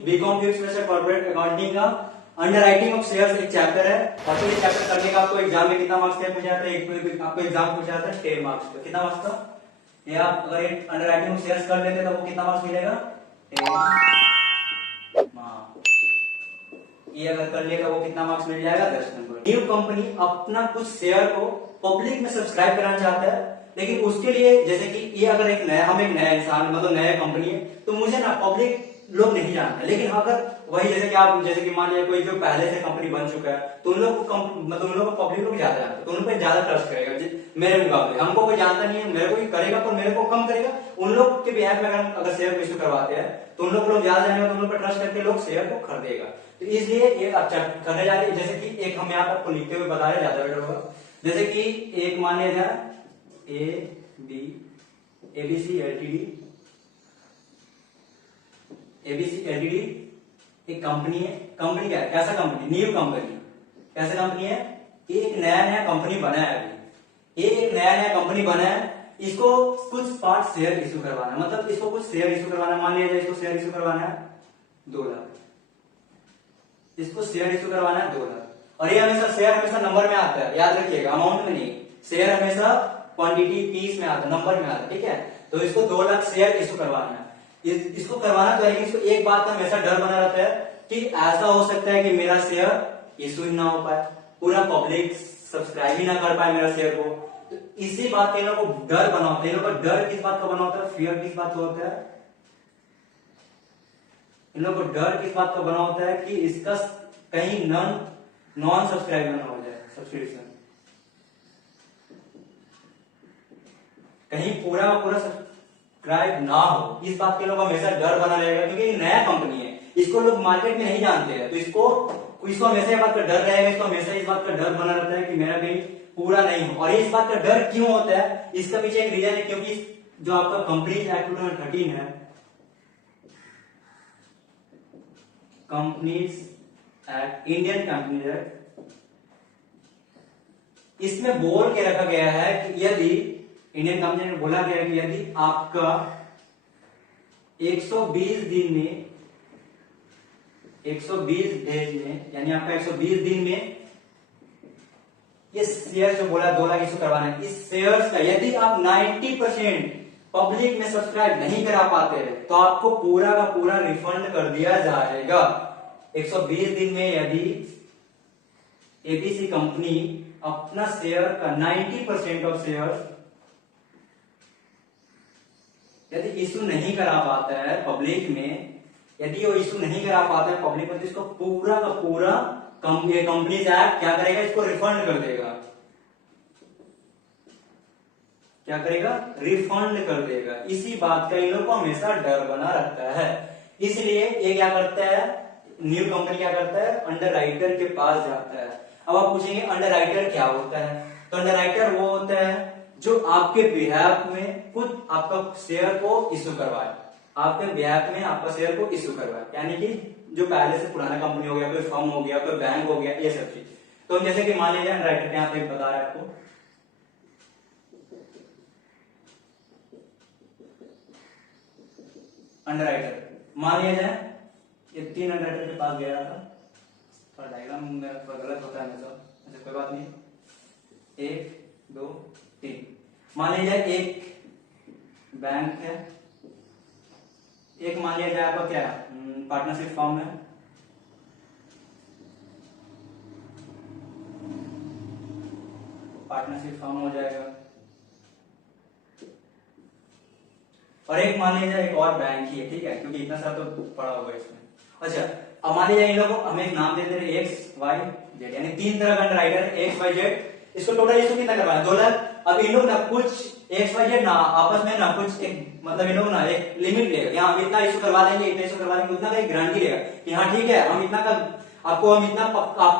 BCom special corporate accounting का under writing of shares एक chapter है और फिर ये चैप्टर करने का आपको एग्जाम में कितना मार्क्स पूछा जाता है? आपको एग्जाम पूछा जाता है 10 मार्क्स का। कितना मार्क्स का? ये आप अगर अंडर राइटिंग ऑफ शेयर्स कर लेते तो वो कितना मार्क्स मिलेगा? 10 मार्क्स। ये अगर कर लेगा वो कितना मार्क्स मिल जाएगा? 10 नंबर। न्यू कंपनी अपना कुछ शेयर को पब्लिक में सब्सक्राइब कराना चाहता है, लेकिन उसके लिए जैसे कि ये अगर एक नया इंसान मतलब नया कंपनी है तो मुझे ना पब्लिक लोग नहीं जानते, लेकिन अगर वही जैसे कि मान लिया कोई जो पहले से कंपनी बन चुका है तो उन लोग को मतलब उन लोग को पब्लिक लोग ज्यादा जानते, तो उन पर ज्यादा ट्रस्ट करेगा मेरे मुकाबले। हमको कोई जानता नहीं है, मेरे को ही करेगा पर मेरे को कम करेगा। उन लोग के बिहाफ में अगर शेयर को इश्यू करवाते हैं तो उन लोग ज्यादा जानेगा, तो उन लोग पर ट्रस्ट करके लोग शेयर को खरीदेगा। तो इसलिए ये अच्छा करने जा रही है। जैसे कि एक हम यहाँ पर आपको लिखते हुए बता रहे ज्यादा बेटर होगा। जैसे कि एक मान लिया जाए एबीसी एलटीडी एक कंपनी है। कंपनी क्या है? कैसा कंपनी? New company. कैसा कंपनी है? एक नया कंपनी बना है। अभी एक नया कंपनी बना है, इसको कुछ पार्ट शेयर इश्यू करवाना है, मतलब इसको कुछ शेयर इश्यू करवाना है। मान लिया जाए इसको शेयर इश्यू करवाना है 2 लाख, इसको शेयर इश्यू करवाना है 2 लाख। और ये शेयर हमेशा नंबर में आता है, याद रखिएगा, अमाउंट में नहीं। शेयर हमेशा क्वांटिटी पीस में आता है, नंबर में आता है, ठीक है। तो इसको 2 लाख शेयर इश्यू करवाना है। इसको करवाना तो है, लेकिन इसको एक बात का हमेशा डर बना रहता है कि ऐसा हो सकता है कि मेरा शेयर इश्यू ही ना हो पाए, पूरा पब्लिक सब्सक्राइब ही ना कर पाए मेरा शेयर को। तो इसी बात का इन लोगों को डर बना होता है। इन लोगों का डर किस बात का बना होता है? फियर किस बात का होता है? इन लोगों को डर किस बात का बना होता है कि इसका कहीं नॉन सब्सक्राइब ना हो जाए, सब्सक्रिप्शन कहीं पूरा सब्सक्राइब ना हो। इस बात के लोग हमेशा डर बना रहेगा, क्योंकि ये नया कंपनी है, इसको लोग मार्केट में नहीं जानते हैं। तो इसको हमेशा इस बात का डर रहेगा, इसको हमेशा इस बात का डर बना रहता है कि मेरा कहीं पूरा नहीं हो। और इस बात का डर क्यों होता है? इसका पीछे एक रीजन है, क्योंकि जो आपका कंपनीज एक्ट 2013 है, companies act, Indian companies act, इसमें बोल के रखा गया है कि यदि इंडियन कंपनी में बोला गया कि यदि आपका 120 दिन में 120 डेज में, यानी आपका 120 दिन में ये शेयर जो बोला 2 लाख इश्यू करवाना है, इस शेयर्स का यदि आप 90% पब्लिक में सब्सक्राइब नहीं करा पाते हैं तो आपको पूरा का पूरा रिफंड कर दिया जाएगा। 120 दिन में यदि एबीसी कंपनी अपना शेयर का 90% ऑफ शेयर यदि इशू नहीं करा पाता है पब्लिक में, यदि वो इशू नहीं करा पाता है पब्लिक में, तो इसको पूरा का पूरा कंपनीज एक्ट क्या करेगा? इसको रिफंड कर देगा। क्या करेगा? रिफंड कर देगा। इसी बात का इन लोग को हमेशा डर बना रहता है। इसलिए ये क्या करता है, न्यू कंपनी क्या करता है? अंडर राइटर के पास जाता है। अब आप पूछेंगे अंडर राइटर क्या होता है? तो अंडर राइटर वो होता है जो आपके बिहाफ में कुछ आपका शेयर को इश्यू करवाए, आपके बिहाफ में आपका शेयर को इश्यू करवाए, यानी कि जो पहले से पुराना कंपनी हो गया, कोई फर्म हो गया, कोई बैंक हो गया, ये सब चीज। तो जैसे कि मान लीजिए राइटर यहाँ पे बता रहे आपको, अंडर राइटर मान लिया जाए ये 3 अंडर राइटर के पास गया था, थोड़ा डायग्राम मेरा गलत होता है हमेशा, अच्छा कोई बात नहीं। 1 2 3 मान लिया जाए एक बैंक है, एक मान लिया जाए आपका क्या पार्टनरशिप फॉर्म है, पार्टनरशिप फॉर्म हो जाएगा। और एक मान लिया जाए एक और बैंक ही है, ठीक है, क्योंकि इतना सारा तो पड़ा होगा इसमें। अच्छा अब मान लीजिए इन लोगों को हम एक नाम देते हैं एक्स वाई जेड, यानी 3 तरह का राइटर है एक्स वाई जेड। इसको टोटल इशू कितना करवाना? 2 लाख। अब इन लोग ना कुछ एक्स वाई जेड ना आपस में ना कुछ एक मतलब इन लोग ना एक लिमिट लेगा, यहाँ हम इतना इशू करवा देंगे, इतना इशू करवा देंगे, उतना का एक गारंटी लेगा कि हाँ ठीक है हम इतना का आपको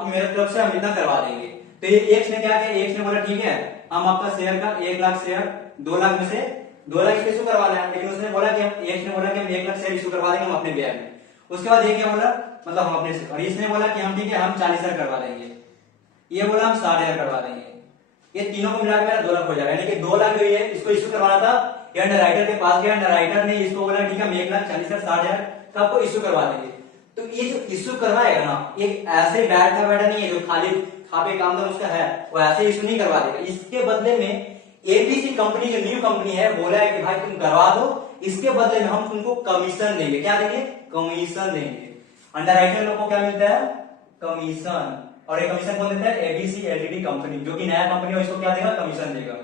मेरे तरफ से हम इतना करवा देंगे। तो ये एक्स ने क्या किया? एक्स ने बोला ठीक है हम आपका शेयर का 1 लाख शेयर 2 लाख में से 2 लाख इशू करवाना है, लेकिन उसने बोला कि एक्स ने बोला कि हम 1 लाख शेयर इशू करवा देंगे हम अपने ब्याज में। उसके बाद ये क्या बोला? मतलब हम अपने से, और इसने बोला कि हम ठीक है हम 40,000 करवा देंगे, ये बोला हम 60,000 करवा देंगे। ये तीनों को मिलाकर मेरा 2 लाख हो जाएगा, यानी कि 2 लाख जो है इसको इशू करवाना था, ये अंडर राइटर के पास गया, अंडर राइटर ने इसको बोला ठीक है हम 1,40,000 60,000 का आपको इशू करवा देंगे। तो ये जो इश्यू करवाएगा ना, एक ऐसे बैठा बैठा नहीं है जो खाली खापे काम धाम उसका है, वो ऐसे इश्यू नहीं करवा देगा। इसके बदले में एबीसी कंपनी जो न्यू कंपनी है बोला है कि भाई तुम करवा दो, इसके बदले में हम तुमको कमीशन देंगे। क्या देंगे? कमीशन देंगे। अंडरराइटर लोग को क्या मिलता है? कमीशन। और ये कमीशन कौन देता है? एबीसी एलटीडी कंपनी, जो कि नया कंपनी है, इसको क्या देगा? कमीशन देगा।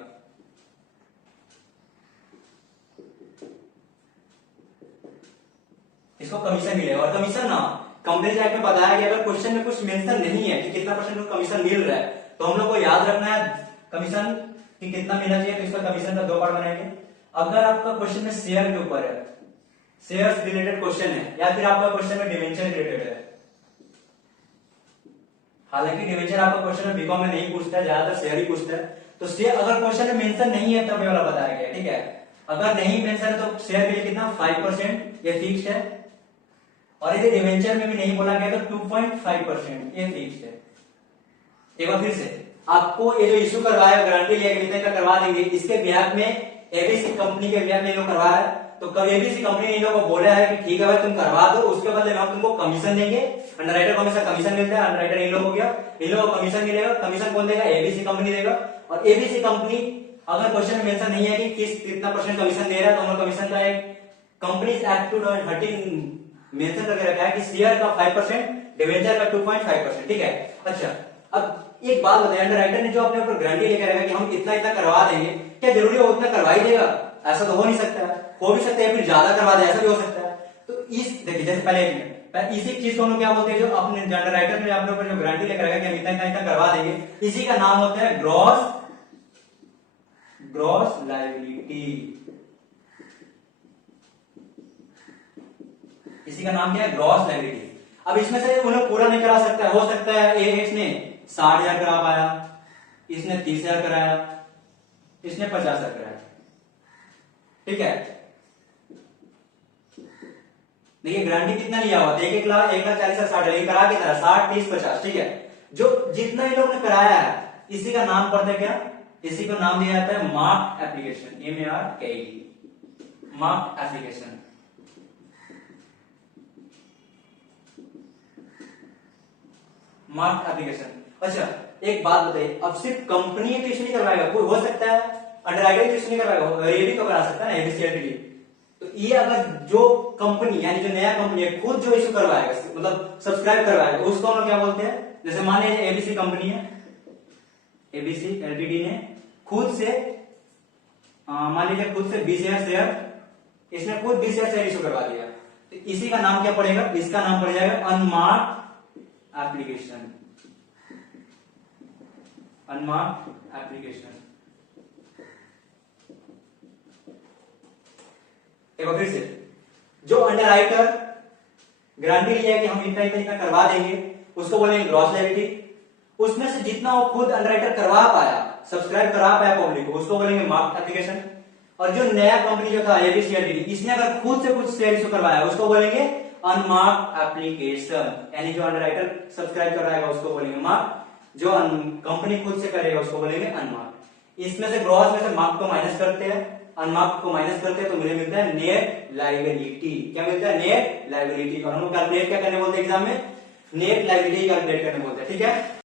इसको कमीशन मिलेगा। और कमीशन ना कंपनी एक्ट में बताया गया, अगर क्वेश्चन में कुछ मेंशन नहीं है कि कितना परसेंट कमीशन मिल रहा है, तो हम लोग को याद रखना है कमीशन कि कितना मिलना चाहिए। तो इसका कमीशन का दो पार्ट बनाएंगे। अगर आपका क्वेश्चन में शेयर के ऊपर है, शेयर रिलेटेड क्वेश्चन है, या फिर आपका क्वेश्चन में डिवेंचर रिलेटेड है, हालांकि डिवेंचर आपका क्वेश्चन में बीकॉम में नहीं पूछता है, ज्यादातर शेयर ही पूछता है। तो शेयर अगर क्वेश्चन में मेंशन नहीं है तब ये वाला बताया गया, ठीक है। अगर नहीं मेंशन है तो शेयर के लिए कितना? 5%, ये फिक्स है। और यदि डिवेंचर में भी नहीं बोला गया तो 2.5%, ये फिक्स है। एक बार फिर से आपको ये जो इश्यू करवाया गारंटी लिया कितने का करवा देंगे, इसके बिहाफ में एबीसी कंपनी के बिहाफ में लोग करवाया है, तो कभी एबीसी कंपनी ने इन लोगों को बोला है कि ठीक है भाई तुम करवा दो, उसके बदले में हम तुमको कमीशन देंगे। अंडरराइटर को हमेशा कमीशन मिलता है, अंडरराइटर इन लोग हो गया, इन लोगों को कमीशन मिलेगा। कमीशन कौन देगा? एबीसी कंपनी देगा। और एबीसी कंपनी अगर क्वेश्चन में मेंशन नहीं है कि कितना परसेंट कमीशन दे रहा है, तो हम कमीशन का एक कंपनीज एक्ट 2013 मेंशन करके रखा है कि शेयर का 5%, डिवेंचर का 2.5%, ठीक है। अच्छा, अब एक बात बताइए, अंडरराइटर ने जो अपने ऊपर गारंटी लेकर रखा कि हम इतना इतना करवा देंगे, क्या जरूरी है वो उतना करवा ही देगा? ऐसा तो हो नहीं सकता है। हो भी सकता है फिर ज्यादा करवा दे, ऐसा भी हो सकता है। तो इस देखिए, जैसे पहले इसी चीज को हम लोग क्या बोलते हैं, जो अपने अंडरराइटर ने अपने ऊपर जो गारंटी लेकर रखा कि हम इतना इतना इतना करवा देंगे, इसी का नाम होता है ग्रॉस लायबिलिटी। इसी का नाम क्या है? Gross liability. अब इसमें से उन्हें पूरा नहीं करा सकता है। हो सकता है एएक्स ने 60,000 करा पाया, इसने 30,000 कराया, इसने 50,000 कराया, ठीक है। देखिए गारंटी कितना लिया हुआ था? 1,40,60, लेकिन करा कितना? 60, 30, 50, ठीक है। जो जितना इन लोगों ने कराया है, इसी का नाम पड़ता है क्या? इसी को नाम दिया जाता है mark application, MARKED, mark application. Mark application. अच्छा, एक बात बताइए, अब सिर्फ कंपनी तो इश्यू नहीं करवाएगा, कोई हो सकता है अंडरराइटर इश्यू नहीं करवाएगा, ये भी तो करा सकता है ना, एबीसी। तो ये अगर जो कंपनी यानी जो नया कंपनी है खुद जो इश्यू करवाएगा, मतलब सब्सक्राइब करवाएगा, उसको हम लोग क्या बोलते हैं? जैसे मान लीजिए एबीसी कंपनी है, एबीसी एलटीडी ने खुद से मान लीजिए खुद से 20,000 शेयर, इसने खुद 20,000 शेयर इश्यू करवा दिया, तो इसी का नाम क्या पड़ेगा? इसका नाम पड़ जाएगा अनमार्क एप्लीकेशन। Unmark application. एक बार फिर से, जो अंडरराइटर गारंटी लिया है कि हम इतना इतना इतना करवा देंगे, उसको बोलेंगे ग्रॉस लायबिलिटी। उसमें से जितना वो खुद अंडरराइटर करवा पाया, सब्सक्राइब करा पाया पब्लिक को, उसको बोलेंगे मार्क एप्लीकेशन। और जो नया कंपनी जो था एबीसी एलटीडी, इसने अगर खुद से कुछ शेयर इश्यू करवाया, उसको बोलेंगे अनमार्क एप्लीकेशन। यानी जो अंडरराइटर सब्सक्राइब कराएगा उसको बोलेंगे मार्क, जो कंपनी खुद से करेगा उसको बोलेंगे अनमार्क। इसमें से ग्रॉस में से मार्क को माइनस करते हैं, अनमार्क को माइनस करते हैं, तो मुझे मिलता है नेट लायबिलिटी। क्या मिलता है? Net liability. और हम लोग कैलकुलेट क्या करने बोलते हैं एग्जाम में? नेट लायबिलिटी कैलकुलेट करने बोलते हैं, ठीक है।